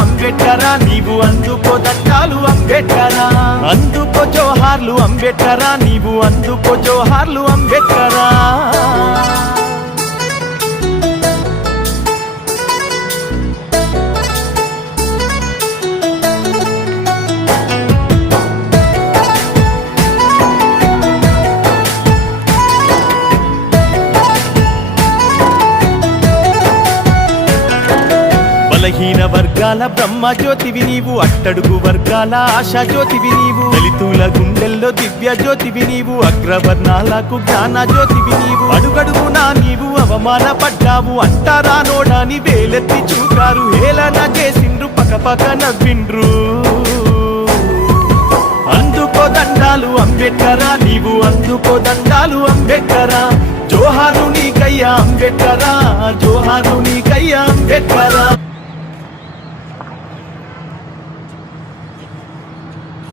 అంబేద్కరా నీవు అందుకో దండాలు అంబేద్కరా అందుకో జోహార్లు అంబేద్కరా నీవు అందుకో జోహార్లు అంబేద్కరా బలహీన వర్గాల బ్రహ్మ జ్యోతివి నీవు అట్టడుగు వర్గాల ఆశా జ్యోతివి నీవు దళితుల గుండెల్లో దివ్య జ్యోతివి నీవు అగ్రవర్ణాలకు జ్ఞాన జ్యోతివి నీవు అడుగడుగునా నీవు అవమానపడ్డావు అంటారా నోడాని వేలెత్తి చూకారు హేళన చేసిండ్రు పకపక నవ్విండ్రు అందుకో దండాలు అంబేద్కరా నీవు అందుకో దండాలు అంబేద్కరా జోహారు నీకయ్యా అంబేద్కరా జోహారు నీకయ్యా అంబేద్కరా